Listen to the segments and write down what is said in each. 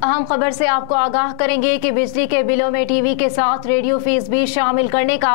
अहम खबर से आपको आगाह करेंगे कि बिजली के बिलों में टीवी के साथ रेडियो फीस भी शामिल करने का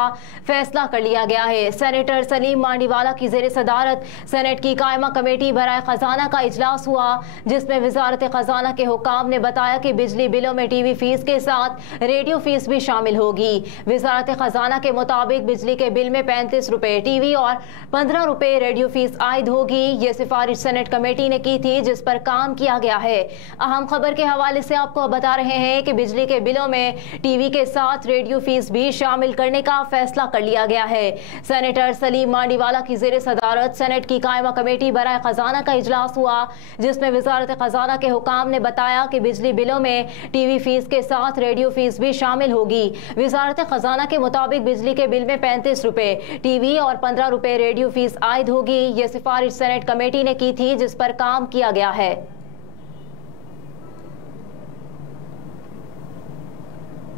फैसला कर लिया गया है। सेनेटर सलीम मांडीवाला की ज़ेर सदारत सेनेट की कायमा कमेटी बराए खजाना का इजलास हुआ, जिसमें वजारत खजाना के हुकाम ने बताया कि बिजली बिलों में टीवी फीस के साथ रेडियो फीस भी शामिल होगी। वजारत खजाना के मुताबिक बिजली के बिल में 35 रुपये टीवी और 15 रुपये रेडियो फीस आयद होगी। ये सिफारिश सेनेट कमेटी ने की थी, जिस पर काम किया गया है। अहम खबर के हवाले से आपको बता रहे हैं कि बिजली के बिलों में टीवी के साथ रेडियो फीस भी शामिल करने का फैसला कर लिया गया है। सेनेटर सलीम मांडीवाला की ज़ेर सदारत सेनेट की कायमा कमेटी बराए खजाना का इजलास हुआ, जिसमें वजारत खजाना के हुकाम ने बताया कि बिजली बिलों में टीवी फीस के साथ रेडियो फीस भी शामिल होगी। वजारत खजाना के मुताबिक बिजली के बिल में 35 रुपये टीवी और 15 रुपये रेडियो फीस आयद होगी। ये सिफारिश सेनेट कमेटी ने की थी, जिस पर काम किया गया है।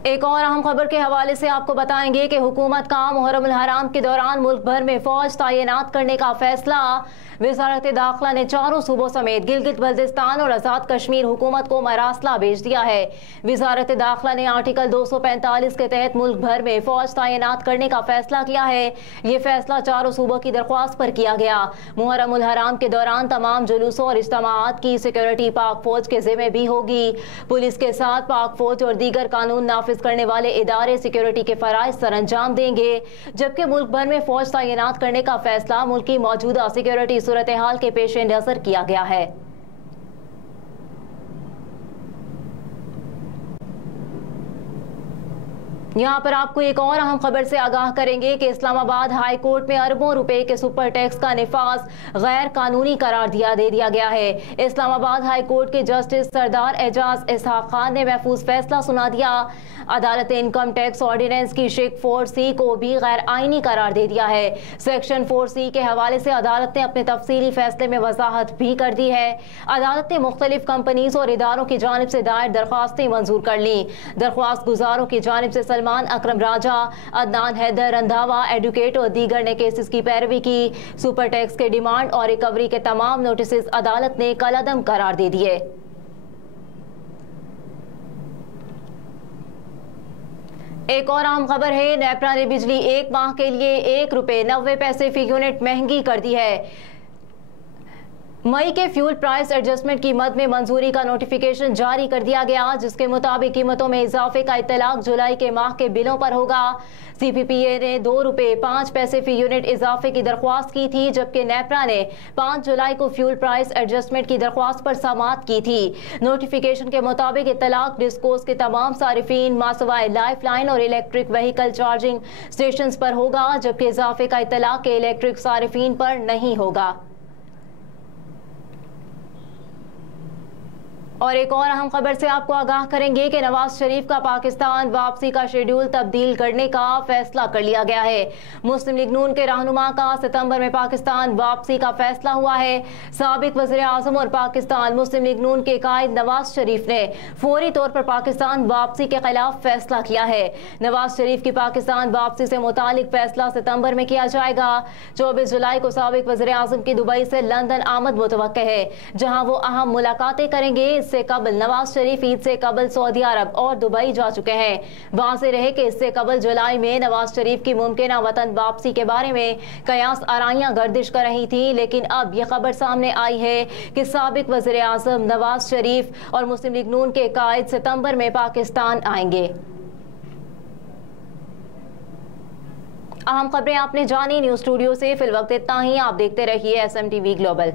एक और अहम खबर के हवाले से आपको बताएंगे कि हुकूमत का मुहर्रम उल हराम के दौरान मुल्क भर में फौज तैनात करने का फैसला। वजारत दाखिला ने चारों सूबों समेत गिलगित बल्तिस्तान और आज़ाद कश्मीर हुकूमत को मरासला भेज दिया है। वजारत दाखिला ने आर्टिकल 245 के तहत मुल्क भर में फौज तैनात करने का फैसला किया है। ये फैसला चारों सूबों की दरख्वास्त पर किया गया। मुहर्रम उल हराम के दौरान तमाम जुलूसों और इज्तिमाआत की सिक्योरिटी पाक फौज के जिम्मे भी होगी। पुलिस के साथ पाक फौज और दीगर कानून नाफिज करने वाले इदारे सिक्योरिटी के फराइज सर अंजाम देंगे, जबकि मुल्क भर में फौज तैनात करने का फैसला मुल्क की मौजूदा सिक्योरिटी सूरत हाल के पेश नजर किया गया है। यहाँ पर आपको एक और अहम खबर से आगाह करेंगे कि इस्लामाबाद हाई कोर्ट में अरबों रुपए के सुपर टैक्स का निफाज गैर कानूनी करार दे दिया गया है। इस्लामाबाद हाई कोर्ट के जस्टिस सरदार एजाज इसहाक खान ने महफूज फैसला सुना दिया। अदालत ने इनकम टैक्स ऑर्डिनेंस की शेख 4C को भी गैर आईनी करार दे दिया है। सेक्शन 4C के हवाले से अदालत ने अपने तफसीली फैसले में वजाहत भी कर दी है। अदालत ने मुख्तलिफ कंपनीज और इदारों की जानिब से दायर दरख्वास्तें मंजूर कर ली। दरख्वास्त गुजारों की जानिब से सलमान अकरम राजा, अदनान हैदर रंधावा, एडवोकेट और दीगर ने केसेस की पैरवी की। सुपर टैक्स के डिमांड और रिकवरी के तमाम नोटिस अदालत ने कलअदम करार दे दिए। एक और अहम खबर है, नेपरा ने बिजली एक माह के लिए 1 रुपये 90 पैसे फी यूनिट महंगी कर दी है। मई के फ्यूल प्राइस एडजस्टमेंट की मद में मंजूरी का नोटिफिकेशन जारी कर दिया गया, जिसके मुताबिक कीमतों में इजाफे का इत्तलाक जुलाई के माह के बिलों पर होगा। CPPA ने 2 रुपये 5 पैसे फी यूनिट इजाफे की दरख्वास्त की थी, जबकि नेपरा ने 5 जुलाई को फ्यूल प्राइस एडजस्टमेंट की दरख्वास्त पर समाअत की थी। नोटिफिकेशन के मुताबिक इत्तलाक डिस्कोस के तमाम सारिफीन मासवाए लाइफ लाइन और इलेक्ट्रिक व्हीकल चार्जिंग स्टेशन पर होगा, जबकि इजाफे का इत्तलाक के इलेक्ट्रिक सारिफीन पर नहीं होगा। और एक और अहम खबर से आपको आगाह करेंगे कि नवाज शरीफ का पाकिस्तान वापसी का शेड्यूल तब्दील करने का फैसला कर लिया गया है। मुस्लिम लीग नून के रहनुमा का सितंबर में पाकिस्तान वापसी का फैसला हुआ है। साबिक वज़ीर आज़म और पाकिस्तान मुस्लिम लीग नून के कायद नवाज शरीफ ने फौरी तौर पर पाकिस्तान वापसी के खिलाफ फैसला किया है। नवाज शरीफ की पाकिस्तान वापसी से मुतालिक फैसला सितंबर में किया जाएगा। 24 जुलाई को साबिक वज़ीर आज़म की दुबई से लंदन आमद मुतवक्के है, जहाँ वो अहम मुलाकातें करेंगे। इससे कबल नवाज शरीफ ईद से कबल सऊदी अरब और दुबई जा चुके हैं। वहां से रहे कि इससे कबल जुलाई में नवाज शरीफ की मुमकिना वतन वापसी के बारे में कयास आराइयां गर्दिश कर रही थी, लेकिन अब यह खबर सामने आई है कि साबिक वज़ीर आज़म नवाज शरीफ और मुस्लिम लीग नून के कायद सितंबर में पाकिस्तान आएंगे। अहम खबरें आपने जानी। न्यूज स्टूडियो से फिलवक्त इतना ही। आप देखते रहिए SMTV ग्लोबल।